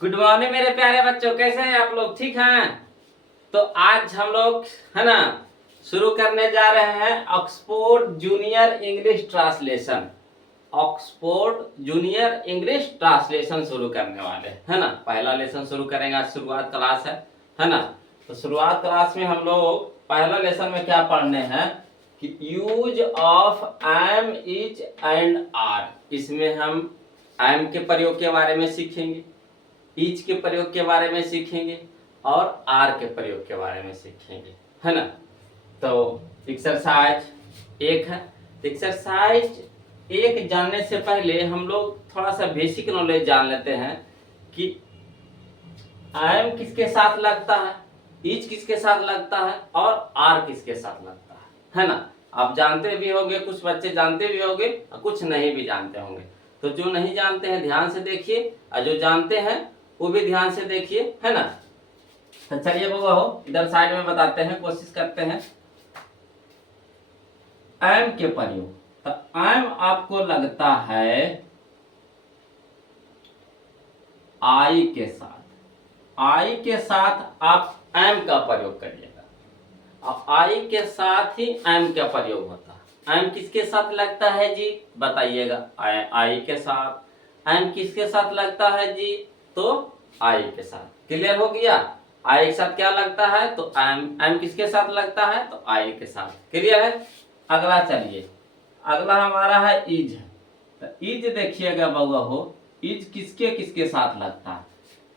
Good morning मेरे प्यारे बच्चों, कैसे हैं आप लोग? ठीक हैं? तो आज हम लोग है ना शुरू करने जा रहे हैं Oxford junior English translation. Oxford junior English translation शुरू करने वाले है ना। पहला लेसन शुरू करेंगे, आज शुरुआत क्लास है ना। तो शुरुआत क्लास में हम लोग पहला लेसन में क्या पढ़ने हैं कि use of am, is and are. इसमें हम एम के प्रयोग के बारे में सीखेंगे, ईच के प्रयोग के बारे में सीखेंगे और आर के प्रयोग के बारे में सीखेंगे, है ना। तो एक्सरसाइज एक है। एक्सरसाइज एक जानने से पहले हम लोग थोड़ा सा बेसिक नॉलेज जान लेते हैं कि एम किसके साथ लगता है, ईच किसके साथ लगता है और आर किसके साथ लगता है ना। आप जानते भी होंगे, कुछ बच्चे जानते भी होंगे और कुछ नहीं भी जानते होंगे। तो जो नहीं जानते हैं ध्यान से देखिए और जो जानते हैं वो भी ध्यान से देखिए, है ना। तो चलिए बउआ हो इधर साइड में बताते हैं, कोशिश करते हैं। एम के प्रयोग, तो एम आपको लगता है आई के साथ। आई के साथ आप एम का प्रयोग करिएगा और आई के साथ ही एम का प्रयोग होता है। एम किसके साथ लगता है जी, बताइएगा। आई के साथ। एम किसके साथ लगता है जी, तो आई के साथ। क्लियर हो गया? आई के साथ क्या लगता है तो एम, एम किसके साथ लगता है तो आई के साथ। क्लियर है? अगला चलिए, अगला हमारा है इज। तो इज देखिएगा बउआ हो, इज किसके किसके साथ लगता है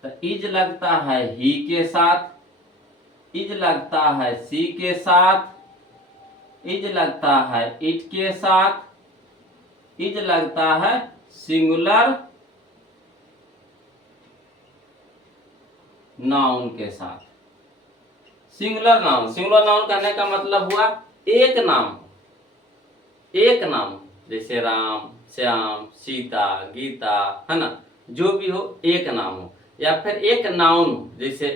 तो इज लगता है ही के साथ, इज लगता है सी के साथ, इज लगता है इट के साथ, इज लगता है सिंगुलर नाउन के साथ। सिंगुलर नाउन, सिंगुलर नाउन कहने का मतलब हुआ एक नाम, एक नाम, जैसे राम, श्याम, सीता, गीता, है ना। जो भी हो एक नाम हो, या फिर एक नाउन हो, जैसे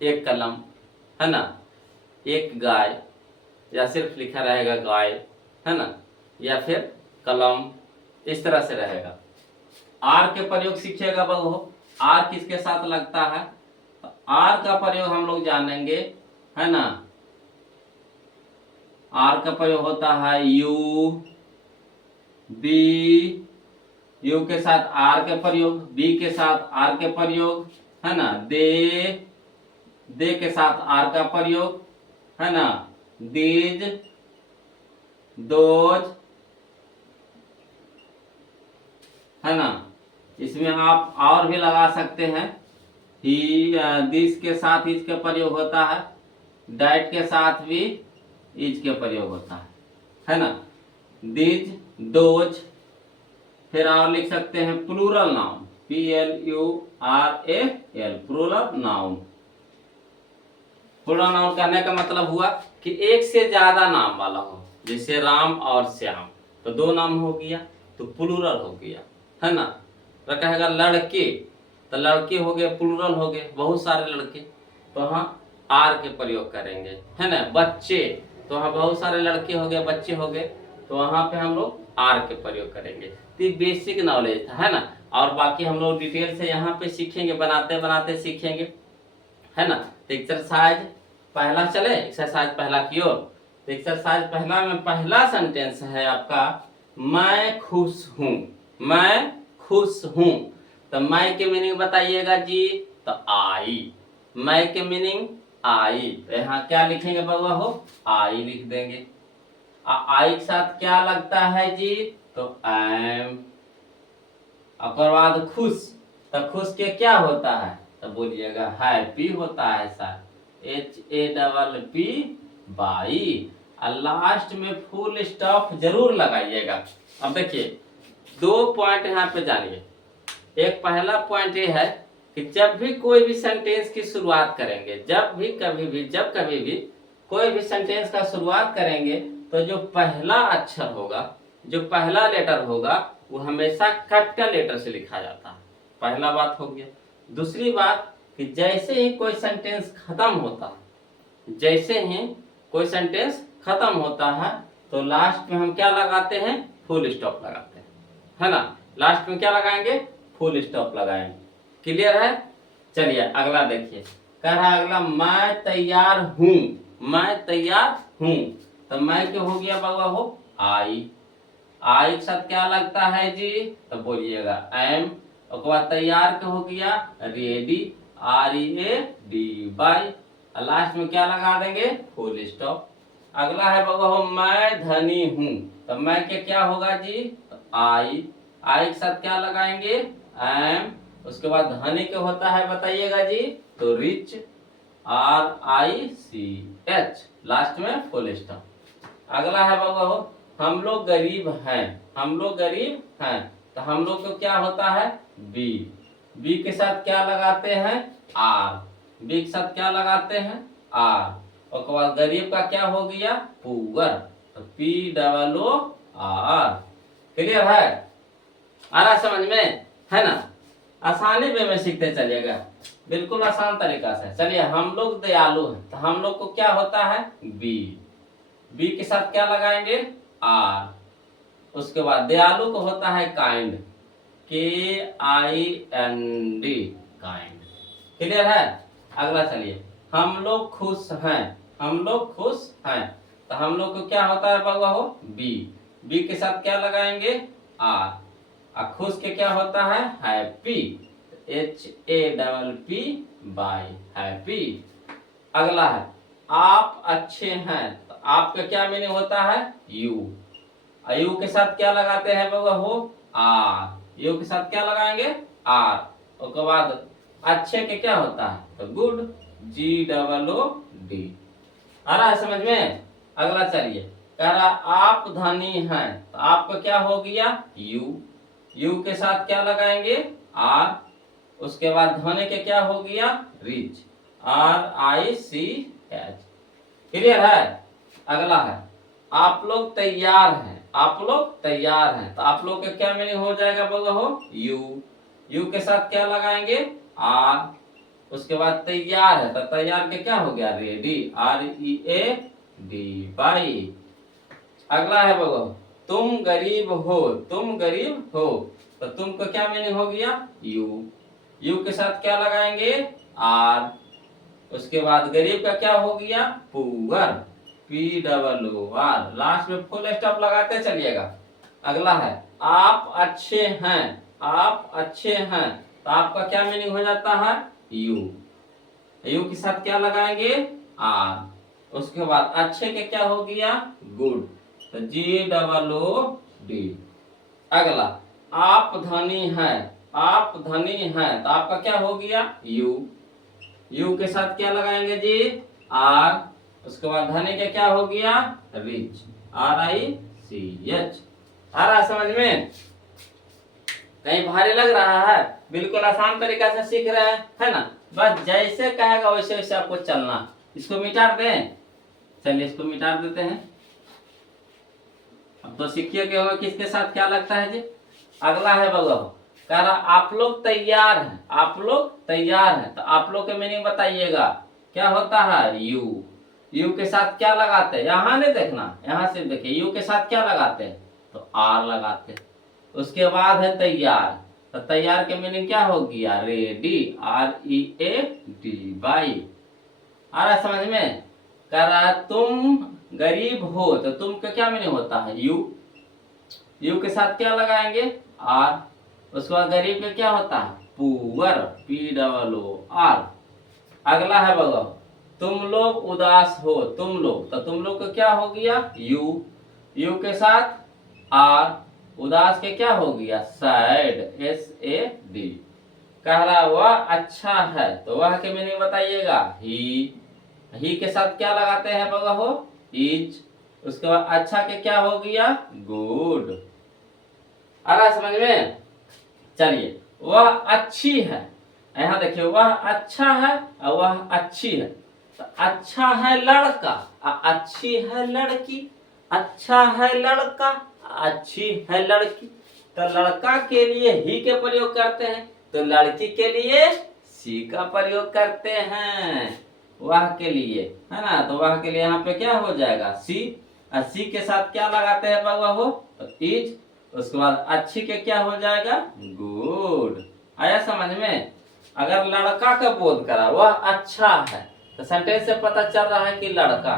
एक कलम, है ना, एक गाय, या सिर्फ लिखा रहेगा गाय, है ना, या फिर कलम, इस तरह से रहेगा। आर के प्रयोग सीखिएगा बहु, आर किसके साथ लगता है तो आर का प्रयोग हम लोग जानेंगे, है ना। आर का प्रयोग होता है यू, बी, यू के साथ आर के प्रयोग, बी के साथ आर के प्रयोग, है ना। दे, दे के साथ आर का प्रयोग, है ना। दीज, दोज, है ना। इसमें आप और भी लगा सकते हैं। ही, दिस के साथ इज के प्रयोग होता है, डैट के साथ भी इज के प्रयोग होता है ना। दिज, दोज, फिर और लिख सकते हैं plural noun, PLURAL, plural noun. Plural noun कहने का मतलब हुआ कि एक से ज्यादा नाम वाला हो, जैसे राम और श्याम, तो दो नाम हो गया तो प्लूरल हो गया, है ना। तो कहेगा लड़के, तो लड़के हो गए, प्लूरल हो गए, बहुत सारे लड़के, तो वहाँ आर के प्रयोग करेंगे, है ना। बच्चे, तो वहाँ बहुत सारे लड़के हो गए, बच्चे हो गए, तो वहाँ पे हम लोग आर के प्रयोग करेंगे। तो ये बेसिक नॉलेज था, है ना। और बाकी हम लोग डिटेल से यहाँ पे सीखेंगे, बनाते बनाते सीखेंगे, है ना। तो एक्सरसाइज पहला चले, एक्सरसाइज पहला की ओर। तो एक्सरसाइज पहला में पहला सेंटेंस है आपका, मैं खुश हूँ। मैं खुश हूँ, तो मैं के मीनिंग बताइएगा जी, तो आई। मैं के मीनिंग आई, तो यहाँ क्या लिखेंगे बउआ हो, आई लिख देंगे। आई के साथ क्या लगता है जी, तो एम। और बाद खुश, तो खुश के क्या होता है तो बोलिएगा हैप्पी होता है सर, HAPPY, बाई। और लास्ट में फुल स्टॉप जरूर लगाइएगा। अब देखिए दो पॉइंट यहाँ पे जानिए। एक पहला पॉइंट ये है कि जब भी कोई भी सेंटेंस की शुरुआत करेंगे, जब भी कभी भी, जब कभी भी कोई भी सेंटेंस का शुरुआत करेंगे, तो जो पहला अक्षर होगा, जो पहला लेटर होगा, वो हमेशा कैपिटल लेटर से लिखा जाता है। पहला बात हो गया। दूसरी बात कि जैसे ही कोई सेंटेंस खत्म होता है, जैसे ही कोई सेंटेंस खत्म होता है, तो लास्ट में हम क्या लगाते हैं, फुल स्टॉप लगाते हैं, है ना। लास्ट में क्या लगाएंगे, फुल स्टॉप लगाएंगे। क्लियर है। चलिए अगला देखिए, कह रहा है अगला, मैं तैयार हूँ, मैं तैयार हूँ। तो मैं क्या हो गया बाबा हो, आई। आई के साथ क्या लगता है जी, तो बोलिएगा एम। उसके बाद तैयार क्या हो गया, रेडी, READY। लास्ट में क्या लगा देंगे, फुल स्टॉप। अगला है बाबा हो, मैं धनी हूँ। तो मैं के क्या होगा जी, तो आई। आई के साथ क्या लगाएंगे, एम। उसके बाद धनी क्या होता है बताइएगा जी, तो रिच, RICH। लास्ट में फुल स्टॉप। अगला है बाबा हो, हम लोग गरीब हैं, हम लोग गरीब हैं। तो हम लोग को क्या होता है, बी। बी के साथ क्या लगाते हैं, आर। बी के साथ क्या लगाते हैं, आर। उसके बाद गरीब का क्या हो गया, पुअर। तो POOR। क्लियर है, आ रहा समझ में, है ना। आसानी वे में सीखते चलिएगा, बिल्कुल आसान तरीका से। चलिए, हम लोग दयालु हैं, तो हम लोग को क्या होता है, बी। बी के साथ क्या लगाएंगे, आर। उसके बाद दयालु को होता है काइंड, KIND, काइंड। क्लियर है। अगला चलिए, हम लोग खुश हैं, हम लोग खुश हैं। तो हम लोग को क्या होता है बाबा हो, बी। बी के साथ क्या लगाएंगे, आर। और खुश के क्या होता है, हैप्पी, HAPP, बाय, हैप्पी। अगला है, आप अच्छे हैं। तो आपका क्या मीनिंग होता है, यू। यू के साथ क्या लगाते हैं बाबा हो, आर। यू के साथ क्या लगाएंगे, आर। उसके बाद अच्छे के क्या होता है, तो गुड, GOOD। आ रहा है समझ में। अगला चलिए, कह रहा आप धनी हैं। तो आपका क्या हो गया, यू। यू के साथ क्या लगाएंगे, आर। उसके बाद धनी के क्या हो गया, रिच, RICH। क्लियर है। अगला है, आप लोग तैयार हैं, आप लोग तैयार हैं। तो आप लोग का क्या मीनिंग हो जाएगा बाबा हो, यू। यू के साथ क्या लगाएंगे, आर। उसके बाद तैयार है, तो तैयार के क्या हो गया, रेडी, READY। अगला है बाबा, तुम गरीब हो, तुम गरीब हो। तो तुम का क्या मीनिंग हो गया, यू। यू के साथ क्या लगाएंगे, आर। उसके बाद गरीब का क्या हो गया, पुअर, POOR। लास्ट में फुल स्टॉप लगाते चलिएगा। अगला है, आप अच्छे हैं, आप अच्छे हैं। तो आपका क्या मीनिंग हो जाता है, यू। यू के साथ क्या लगाएंगे, आर। उसके बाद अच्छे के क्या हो गया, गुड, तो GOOD। अगला, आप धनी हैं, आप धनी हैं। तो आपका क्या हो गया, यू। यू के साथ क्या लगाएंगे जी, आर। उसके बाद धनी के क्या हो गया, रिच, RICH। आ रहा समझ में, कहीं भारी लग रहा है, बिल्कुल आसान तरीका से सीख रहे हैं, है ना। बस जैसे कहेगा वैसे वैसे आपको चलना। इसको मिटा दें, चलिए इसको मिटा देते हैं। अब तो सीखिए कि हमें किसके साथ क्या लगता है जी। अगला है बाबा, कह रहा आप लोग तैयार हैं, आप लोग तैयार हैं। तो आप लोग के मीनिंग बताइएगा, क्या होता है, यू। यू के साथ क्या लगाते हैं, यहाँ नहीं देखना, यहाँ से देखिए, यू के साथ क्या लगाते हैं, तो आर लगाते हैं। उसके बाद है तैयार। तो तैयार के मीनिंग क्या हो गया, रेडी, READY। आ रहा समझ में। कह रहा है तुम गरीब हो। तो तुम का क्या मीनिंग होता है, यू। यू के साथ क्या लगाएंगे, आर। उसके बाद गरीब का क्या होता है, पुअर, POOR। अगला है बाबा, तुम लोग उदास हो, तुम लोग। तो तुम लोग का क्या हो गया, यू। यू के साथ आर। उदास के क्या हो गया, सैड, SAD। कह रहा वह अच्छा है। तो वह के मीनिंग बताइएगा, ही के साथ क्या लगाते हैं बाबा हो, इज। उसके बाद अच्छा के क्या हो गया, गुड। आ रहा समझ में। चलिए, वह अच्छी है। यहाँ देखिए, वह अच्छा है और वह अच्छी है। तो अच्छा है लड़का, अच्छी है लड़की। अच्छा है लड़का, अच्छी है लड़की। तो लड़का के लिए ही के प्रयोग करते हैं, तो लड़की के लिए सी का प्रयोग करते हैं। वह के लिए, है ना। तो वह के लिए यहाँ पे क्या हो जाएगा, सी। और सी के साथ क्या लगाते हैं बाबा हो, तो इज। उसके बाद अच्छी के क्या हो जाएगा, गुड। आया समझ में। अगर लड़का का बोध करा वह अच्छा है, तो सेंटेंस से पता चल रहा है कि लड़का,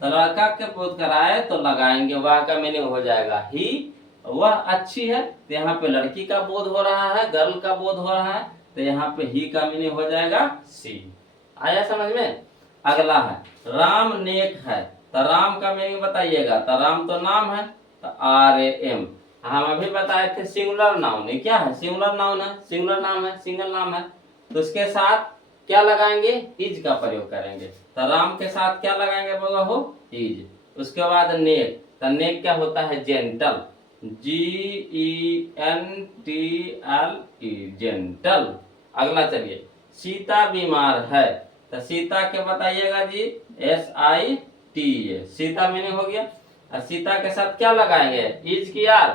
तो लड़का के बोध कराए तो लगाएंगे वह का मीनिंग हो जाएगा ही। वह अच्छी है तो यहाँ पे लड़की का बोध हो रहा है, गर्ल का बोध हो रहा है, तो यहाँ पे ही का मीनिंग हो जाएगा सी। आया समझ में। अगला है राम नेक है, तो राम का मीनिंग बताइएगा। तो राम तो नाम है, तो RAM। हम अभी बताए थे सिंगुलर नाउन है, क्या है सिंगुलर नाउन है, सिंगुलर नाम है, सिंगल नाम है, तो उसके साथ क्या लगाएंगे, इज का प्रयोग करेंगे। तो राम के साथ क्या लगाएंगे बाबा हो, इज। उसके बाद नेक, तो नेक क्या होता है, जेंटल, GENTLE, जेंटल। अगला चलिए सीता बीमार है, तो सीता के बताइएगा जी SITA, सीता मीनिंग हो गया। और सीता के साथ क्या लगाएंगे, इज की यार,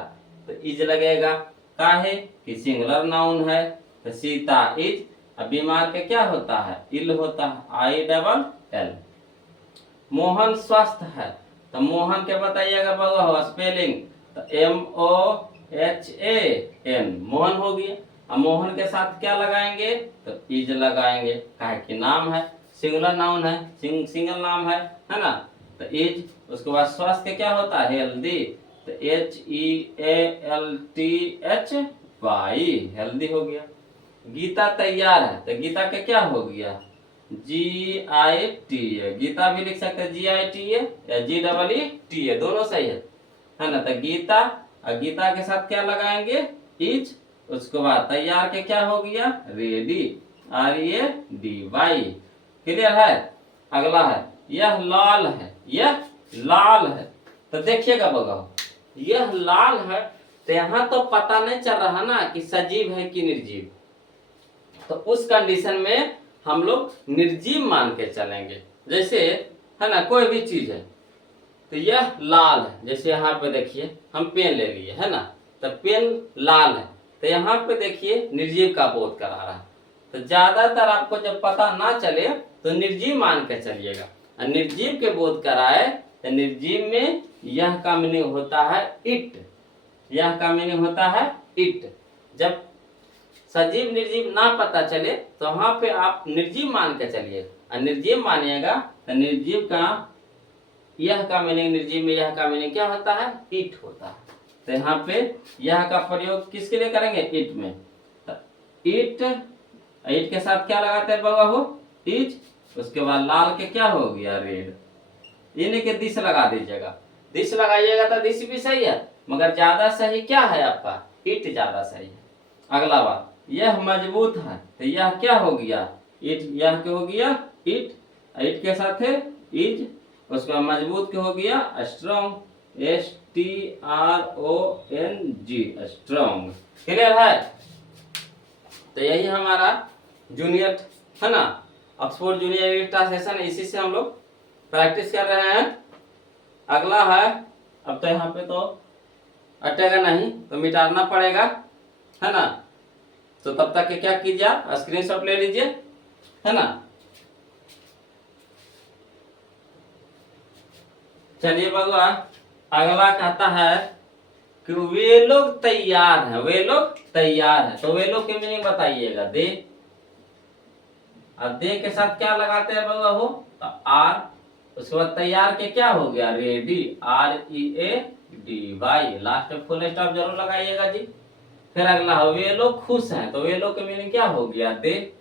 तो इज लगेगा, काहे कि सिंगुलर नाउन है, तो सीता इज। अब बीमार के क्या होता है, इल होता है, ILL। मोहन स्वस्थ है, तो मोहन के बताइएगा बाबा स्पेलिंग, तो MOHAN, मोहन हो गया। अब मोहन के साथ क्या लगाएंगे, तो इज लगाएंगे, काहे कि नाम है, सिंगुलर नाउन है, सिंगल नाम है ना, तो इज। उसके बाद स्वास्थ्य क्या होता है, हेल्दी, तो HEALTHY, हेल्दी हो गया। गीता तैयार है, तो गीता के क्या हो गया, GITA, गीता भी लिख सकते हैं GITA या GEETA, दोनों सही है ना। तो गीता, और गीता के साथ क्या लगाएंगे, इज। उसके बाद तैयार के क्या हो गया, रेडी, RADY। क्लियर है। अगला है यह लाल है, यह लाल है, तो देखिएगा बगा यह लाल है, तो यहाँ तो पता नहीं चल रहा ना कि सजीव है कि निर्जीव, तो उस कंडीशन में हम लोग निर्जीव मान के चलेंगे। जैसे है ना, कोई भी चीज है, तो यह लाल है, जैसे यहाँ पे देखिए हम पेन ले लिए है ना, तो पेन लाल है, तो यहाँ पे देखिए निर्जीव का बोध करा रहा है। तो ज्यादातर आपको जब पता ना चले तो निर्जीव मान के चलिएगा, और निर्जीव के बोध कराए तो निर्जीव में यह का मीनिंग होता है इट, यह का मीनिंग होता है इट। जब सजीव निर्जीव ना पता चले तो वहां पे आप निर्जीव मान के चलिए, और निर्जीव मानिएगा तो निर्जीव का यह का मीनिंग, निर्जीव में यह का मीनिंग क्या होता है, इट होता है। तो यहाँ पे यह का प्रयोग किसके लिए करेंगे, इट में। तो इट, इट के साथ क्या लगाते हैं बाबा हो, इज। उसके बाद लाल के क्या हो गया, रेड। इन्हीं के दिस लगा दीजिएगा, दिस लगाइएगा तो दिस भी सही है, मगर ज्यादा सही क्या है आपका, इट ज्यादा सही है। अगला बात, यह मजबूत है, तो यह क्या हो गया, इट, यह क्या हो गया, इट, इट के साथ है इज। उसके बाद मजबूत क्या हो गया, स्ट्रॉन्ग, STRONG, स्ट्रॉन्ग। क्लियर है। तो यही हमारा जूनियर है ना, ऑक्सफोर्ड जूनियर इंग्लिश ट्रांसलेशन, इसी से हम लोग प्रैक्टिस कर रहे हैं। अगला है, अब तो यहाँ पे तो अटेगा नहीं तो मिटाना पड़ेगा है ना, तो तब तक के क्या कीजिए, आप स्क्रीनशॉट ले लीजिए है ना। चलिए भगवान, अगला कहता है कि वे लोग तैयार हैं, वे लोग तैयार हैं, तो वे लोग के मीनिंग बताइएगा, दे। और दे के साथ क्या लगाते हैं बाबा हो, तो आर। उसके बाद तैयार के क्या हो गया, रेडी, READY, लास्ट में फुल स्टॉप जरूर लगाइएगा जी। फिर अगला हो वे लोग खुश हैं, तो वे लोग के मीनिंग क्या हो गया, दे।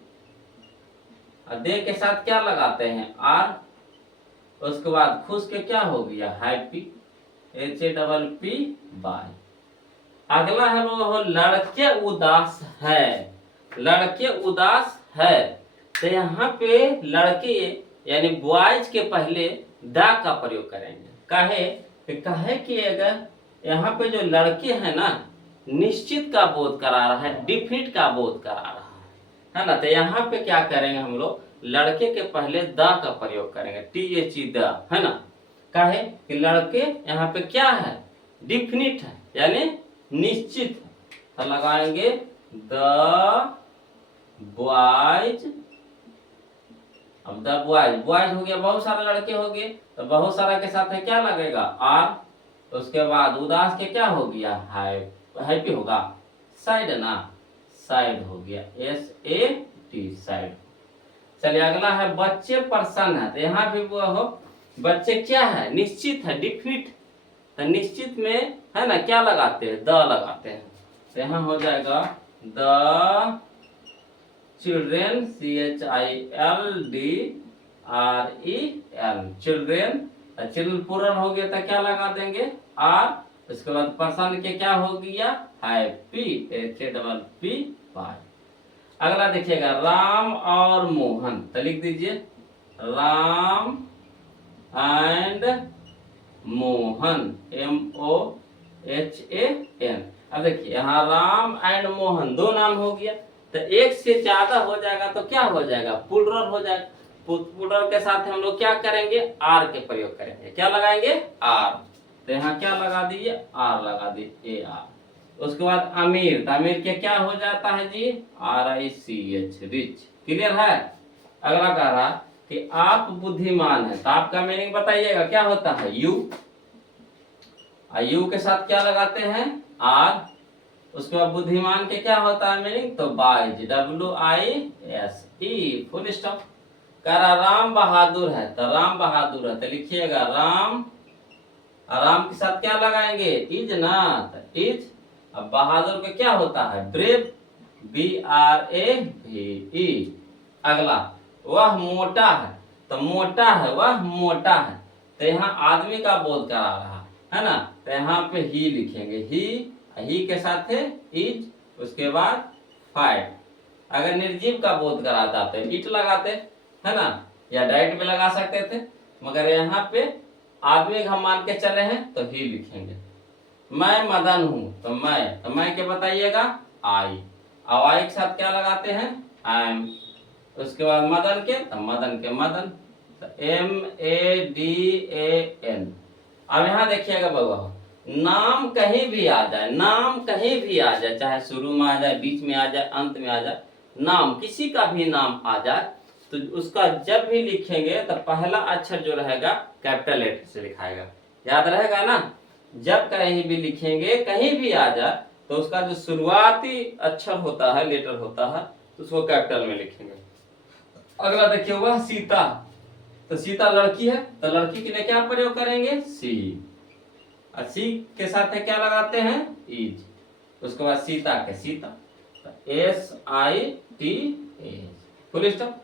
और दे के साथ क्या लगाते हैं, आर। उसके बाद खुश के क्या हो गया, हैप्पी, HAPPY। अगला है वो लड़के उदास है, लड़के उदास है, तो यहाँ पे लड़के यानी बॉयज के पहले द का प्रयोग करेंगे। काहे कि अगर यहाँ पे जो लड़के हैं ना, निश्चित का बोध करा रहा है, डिफिनिट का बोध करा रहा है ना, तो यहाँ पे क्या करेंगे हम लोग, लड़के के पहले द का प्रयोग करेंगे, THE, द, है ना। काहे कि लड़के यहाँ पे क्या है, डिफिनिट है यानी निश्चित है, तो लगाएंगे द बॉयज। अब द बॉयज, बॉयज हो गया, बहुत सारे लड़के हो गए, तो बहुत सारा के साथ है क्या लगेगा, आर। उसके बाद उदास के क्या हो गया, हैप्पी होगा, साइड ना, साइड हो गया, SAD, टी साइड। चलिए अगला है बच्चे प्रसन्न है, तो यहाँ भी वो हो बच्चे क्या है, निश्चित है, डिफिनिट। तो निश्चित में है ना क्या लगाते हैं, द लगाते हैं, तो यहाँ हो जाएगा the children, CHILDREN, children. Children पूर्ण हो गया तो क्या लगा देंगे, आर। उसके बाद पर्सन के क्या हो गया, हैप्पी, HAPPY। अगला देखिएगा राम और मोहन, तो लिख दीजिए राम एंड मोहन, MOHAN। अब देखिए यहाँ राम एंड मोहन दो नाम हो गया, तो एक से ज्यादा हो जाएगा तो क्या हो जाएगा, प्लुरल हो जाएगा। प्लुरल के साथ हम लोग क्या करेंगे, आर के प्रयोग करेंगे, क्या लगाएंगे, आर। तो यहाँ क्या लगा दिए, आर लगा दिए, AR। उसके बाद अमीर, तो अमीर के क्या हो जाता है जी, RICH, रिच। क्लियर है। अगला कह रहा कि आप बुद्धिमान है, तो आपका मीनिंग बताइएगा क्या होता है, यू। यू के साथ क्या लगाते हैं, आर। उसके बाद बुद्धिमान के क्या होता है मीनिंग, तो वाइज, WISE, फुल स्टॉप। कह रहा राम बहादुर है, तो राम बहादुर है, तो लिखिएगा राम। राम के साथ क्या लगाएंगे, इज ना, तो इज। अब बहादुर के क्या होता है, ब्रेव, BRAVE। अगला वह मोटा है, तो मोटा है, वह मोटा है, तो यहाँ आदमी का बोध करा रहा है ना, तो यहाँ पे ही लिखेंगे, ही के साथ है इज, उसके बाद फाइट। अगर निर्जीव का बोध कराता तो इट लगाते है ना, या डायरेक्ट भी लगा सकते थे, मगर यहाँ पे आदमी हम मान के चले हैं तो ही लिखेंगे। मैं मदन हूं, तो मैं क्या बताइएगा, आई। अब आई के साथ क्या लगाते हैं, एम। उसके बाद मदन के, तो मदन के मदन, तो MADAN। अब यहाँ देखिएगा बाबा, नाम कहीं भी आ जाए, नाम कहीं भी आ जाए, चाहे शुरू में आ जाए, बीच में आ जाए, अंत में आ जाए, नाम किसी का भी नाम आ जाए, तो उसका जब भी लिखेंगे तो पहला अक्षर जो रहेगा कैपिटल लेटर से लिखाएगा, याद रहेगा ना। जब कहीं भी लिखेंगे, कहीं भी आ जाए, तो उसका जो शुरुआती अक्षर होता है, लेटर होता है, तो उसको कैपिटल में लिखेंगे। अगला देखिए वह सीता, तो सीता लड़की है, तो लड़की के लिए क्या प्रयोग करेंगे, सी। और सी के साथ क्या लगाते हैं, इज। उसके बाद सीता के सीता, तो SITA, फुल स्टॉप।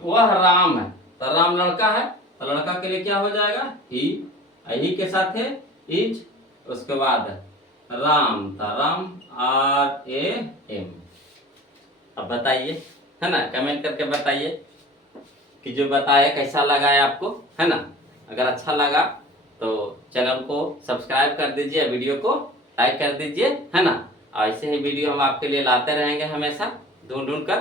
वह राम है, तो राम लड़का है, तो लड़का के लिए क्या हो जाएगा, ही के साथ है इज। उसके बाद राम, तो राम, RAM। अब बताइए है ना, कमेंट करके बताइए कि जो बताया कैसा लगा है आपको, है ना। अगर अच्छा लगा तो चैनल को सब्सक्राइब कर दीजिए, वीडियो को लाइक कर दीजिए, है ना। ऐसे ही वीडियो हम आपके लिए लाते रहेंगे हमेशा, ढूंढ कर,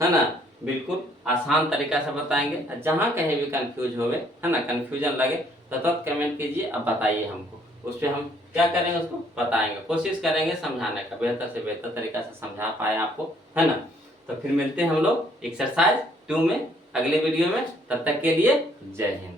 है ना। बिल्कुल आसान तरीका से बताएंगे, जहाँ कहीं भी कंफ्यूज होवे, है ना, कंफ्यूजन लगे तो तुरंत कमेंट कीजिए, अब बताइए हमको, उस पर हम क्या करेंगे, उसको बताएंगे, कोशिश करेंगे समझाने का, बेहतर से बेहतर तरीका से समझा पाए आपको, है ना। तो फिर मिलते हैं हम लोग एक्सरसाइज 2 में अगले वीडियो में, तब तक के लिए जय हिंद।